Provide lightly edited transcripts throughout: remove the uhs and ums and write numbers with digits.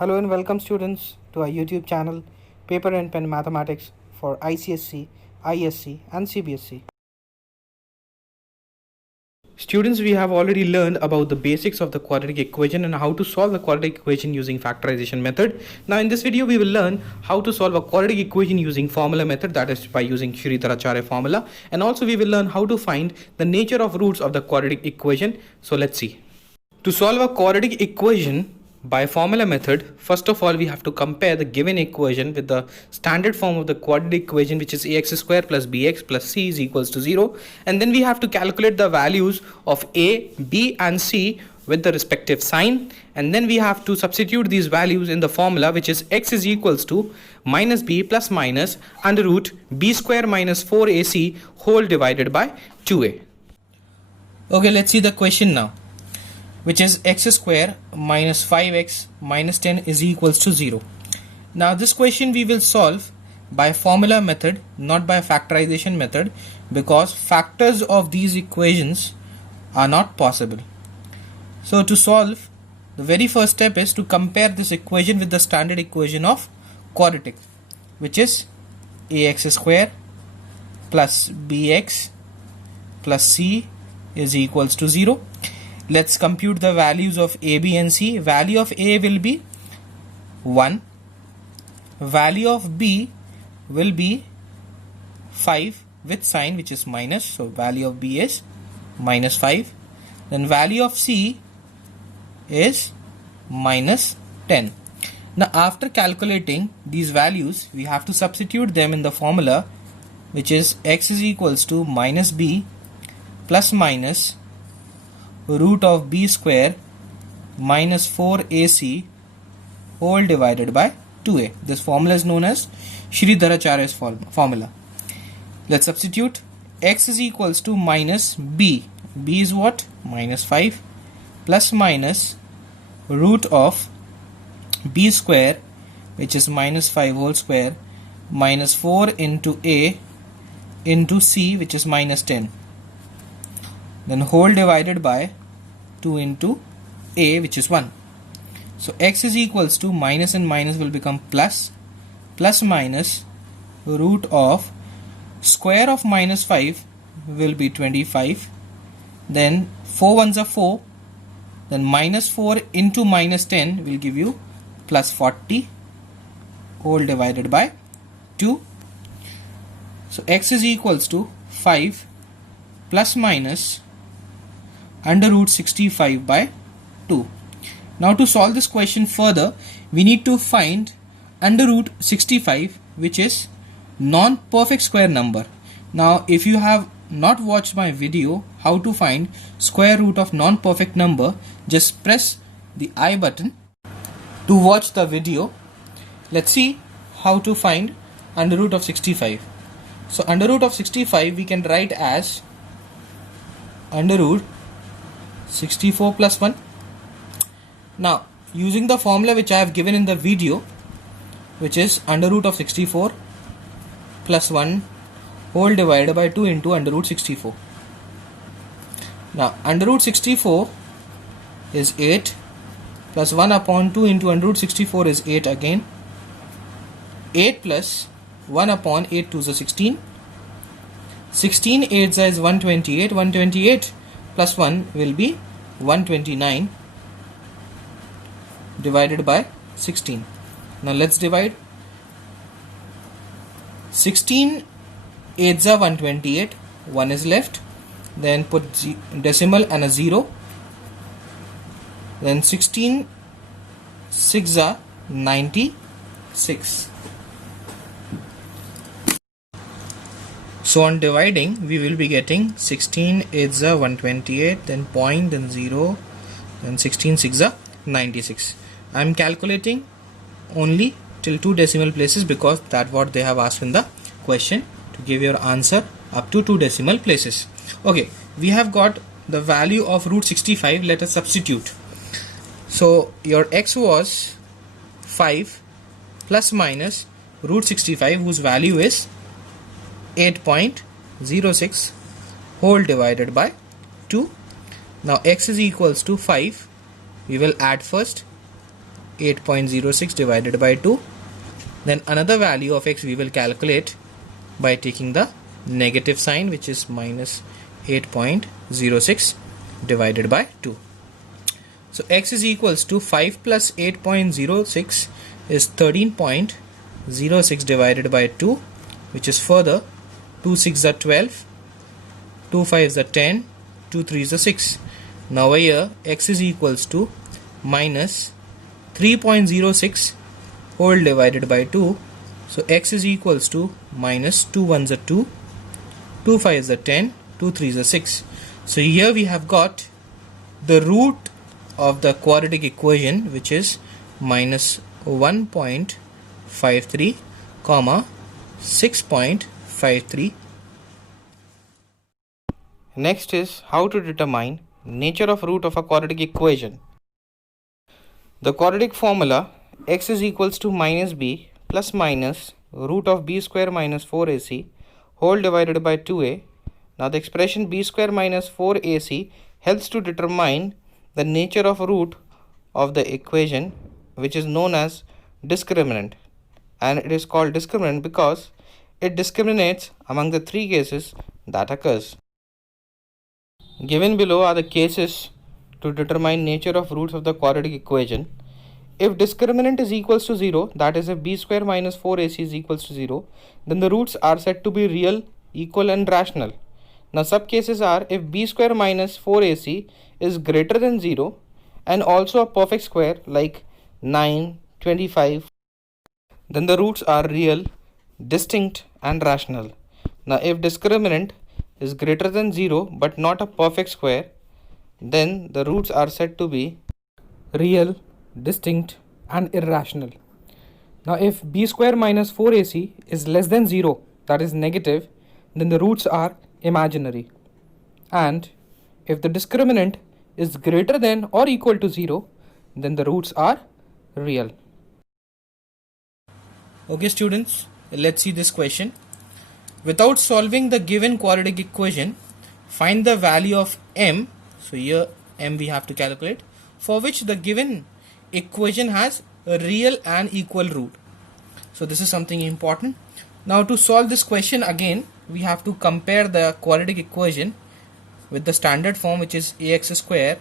Hello and welcome students to our YouTube channel Paper and Pen Mathematics for ICSC, ISC and CBSC. Students, we have already learned about the basics of the quadratic equation and how to solve the quadratic equation using factorization method. Now in this video we will learn how to solve a quadratic equation using formula method, that is by using Sridharacharya formula, and also we will learn how to find the nature of roots of the quadratic equation. So let's see. To solve a quadratic equation by formula method, first of all we have to compare the given equation with the standard form of the quadratic equation, which is ax square plus bx plus c is equals to 0, and then we have to calculate the values of a, b and c with the respective sign, and then we have to substitute these values in the formula, which is x is equals to minus b plus minus under root b square minus 4ac whole divided by 2a. Okay, let's see the question now, which is x square minus 5x minus 10 is equals to 0. Now this question we will solve by formula method, not by factorization method, because factors of these equations are not possible. So to solve, the very first step is to compare this equation with the standard equation of quadratic, which is ax square plus bx plus c is equals to 0. Let's compute the values of a, b and c. Value of a will be 1. Value of b will be 5 with sign, which is minus. So value of b is minus 5. Then value of c is minus 10. Now after calculating these values, we have to substitute them in the formula, which is x is equals to minus b plus minus root of b square minus 4ac whole divided by 2a. This formula is known as Sridharacharya's formula. Let's substitute. X is equals to minus b. B is what? Minus 5 plus minus root of b square, which is minus 5 whole square, minus 4 into a into c, which is minus 10. Then whole divided by 2 into a, which is 1. So x is equals to minus and minus will become plus, plus minus root of square of minus 5 will be 25. Then 4 ones are 4. Then minus 4 into minus 10 will give you plus 40 whole divided by 2. So x is equals to 5 plus minus under root 65 by 2. Now to solve this question further, we need to find under root 65, which is non-perfect square number. Now if you have not watched my video how to find square root of non-perfect number, just press the I button to watch the video. Let's see how to find under root of 65. So under root of 65 we can write as under root 64 plus 1. Now using the formula which I have given in the video, which is under root of 64 plus 1 whole divided by 2 into under root 64. Now under root 64 is 8 plus 1 upon 2 into under root 64 is 8 again. 8 plus 1 upon 8 2 is 16. 16 8 is 128. 128 plus 1 will be 129 divided by 16. Now let's divide. 16 8s are 128, 1 is left, then put decimal and a 0, then 16 6 are 96. So on dividing, we will be getting 16 8s are 128, then point, then 0, then 16 6 are 96. I am calculating only till 2 decimal places because that's what they have asked in the question, to give your answer up to 2 decimal places. Okay, we have got the value of root 65. Let us substitute. So your x was 5 plus minus root 65, whose value is 8.06 whole divided by 2. Now x is equals to 5. We will add first 8.06 divided by 2. Then another value of x we will calculate by taking the negative sign, which is minus 8.06 divided by 2. So x is equals to 5 plus 8.06 is 13.06 divided by 2, which is further 2 6 are 12, 2 5 are 10, 2 3 is 6. Now here x is equals to minus 3.06 whole divided by 2. So x is equals to minus 2 1s are 2, 2 5s are 10, 2 3s are 6. So here we have got the root of the quadratic equation, which is minus 1.53 comma 6.53. Next is how to determine nature of root of a quadratic equation. The quadratic formula x is equals to minus b plus minus root of b square minus 4ac whole divided by 2a. Now the expression b square minus 4ac helps to determine the nature of root of the equation, which is known as discriminant, and it is called discriminant because it discriminates among the three cases that occurs. Given below are the cases to determine nature of roots of the quadratic equation. If discriminant is equals to 0, that is if b square minus 4ac is equals to 0, then the roots are said to be real, equal and rational. Now sub cases are if b square minus 4ac is greater than 0 and also a perfect square like 9, 25, then the roots are real, distinct and rational. Now if discriminant is greater than 0 but not a perfect square, then the roots are said to be real, distinct and irrational. Now if b square minus 4ac is less than 0, that is negative, then the roots are imaginary. And if the discriminant is greater than or equal to 0, then the roots are real. Okay students, let's see this question. Without solving the given quadratic equation, find the value of m. So here m we have to calculate, for which the given equation has a real and equal root. So this is something important. Now to solve this question again, we have to compare the quadratic equation with the standard form, which is ax square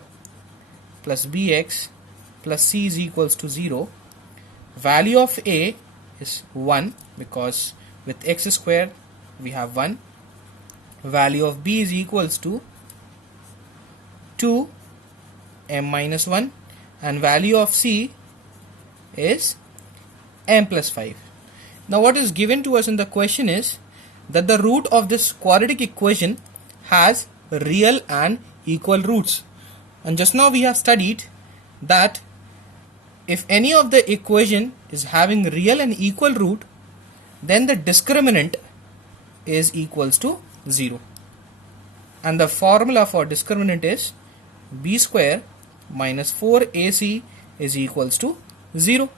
plus bx plus c is equals to 0. Value of a is 1 because with x square we have 1. Value of b is equals to 2 m minus 1, and value of c is m plus 5. Now what is given to us in the question is that the root of this quadratic equation has real and equal roots. And just now we have studied that if any of the equation is having real and equal root, then the discriminant is equals to 0. And the formula for discriminant is b square minus 4ac is equals to 0.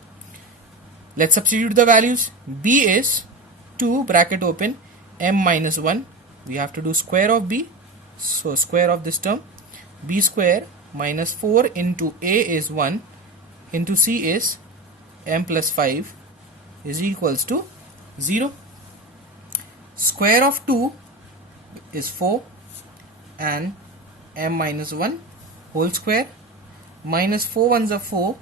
Let's substitute the values. B is 2 bracket open m minus 1. We have to do square of b. So square of this term, b square minus 4 into a is 1 into c is m plus 5 is equals to 0. Square of 2 is 4 and m minus 1 whole square minus 4 ones are 4,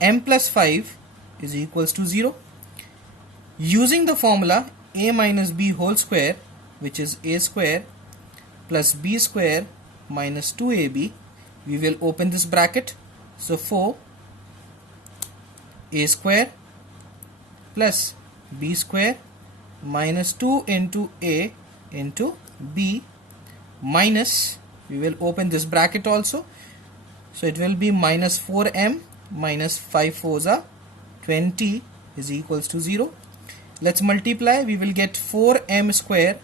m plus 5 is equals to 0. Using the formula a minus b whole square, which is a square plus b square minus 2ab, we will open this bracket. So 4 a square plus b square minus 2 into a into b minus, we will open this bracket also, so it will be minus 4m minus 5 4s are 20 is equals to 0. Let's multiply. We will get 4m square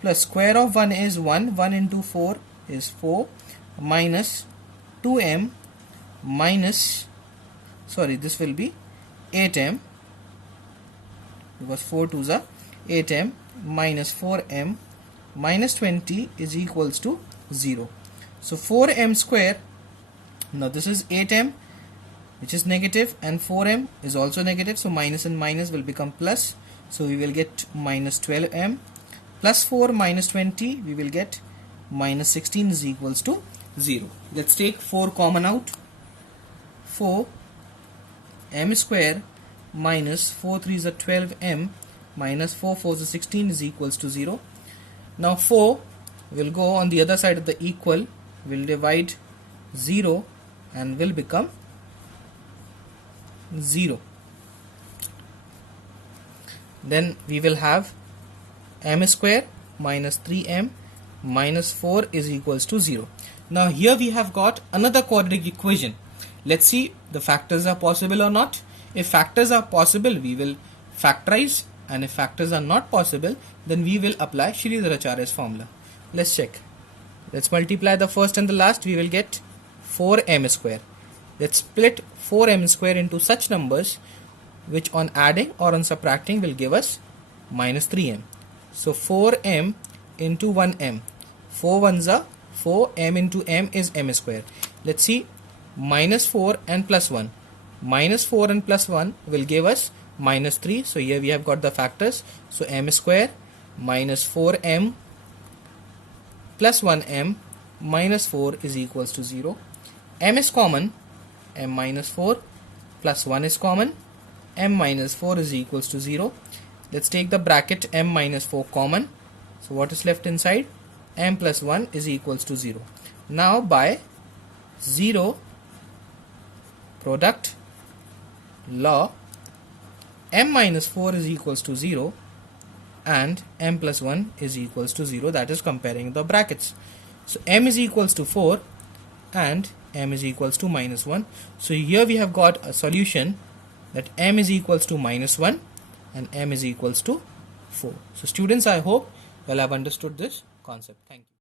plus square of 1 is 1, 1 into 4 is 4 minus 2m minus, sorry, this will be 8m because 4 2s are 8m minus 4m minus 20 is equals to 0. So 4m square, now this is 8m which is negative, and 4m is also negative, so minus and minus will become plus, so we will get minus 12m, plus 4 minus 20, we will get minus 16 is equals to 0. Let's take 4 common out. 4 m square minus 4 3s are 12m minus 4 4s are 16 is equals to 0. Now 4 will go on the other side of the equal, will divide 0 and will become 0. Then we will have m square minus 3m minus 4 is equals to 0. Now here we have got another quadratic equation. Let's see the factors are possible or not. If factors are possible, we will factorize, and if factors are not possible, then we will apply Sridharacharya's formula. Let's check. Let's multiply the first and the last. We will get 4m square. Let's split 4m square into such numbers which on adding or on subtracting will give us minus 3m. So 4m into 1m. 4 ones are 4, m into m is m square. Let's see, minus 4 and plus 1. Minus 4 and plus 1 will give us minus 3. So here we have got the factors. So m square minus 4m plus 1m minus 4 is equals to 0. M is common, m minus 4 plus 1 is common, m minus 4 is equals to 0. Let's take the bracket m minus 4 common. So what is left inside? M plus 1 is equals to 0. Now by 0 product law, m minus 4 is equals to 0 and m plus 1 is equals to 0, that is comparing the brackets. So m is equals to 4 and m is equals to minus 1. So here we have got a solution that m is equals to minus 1 and m is equals to 4. So students, I hope you will have understood this concept. Thank you.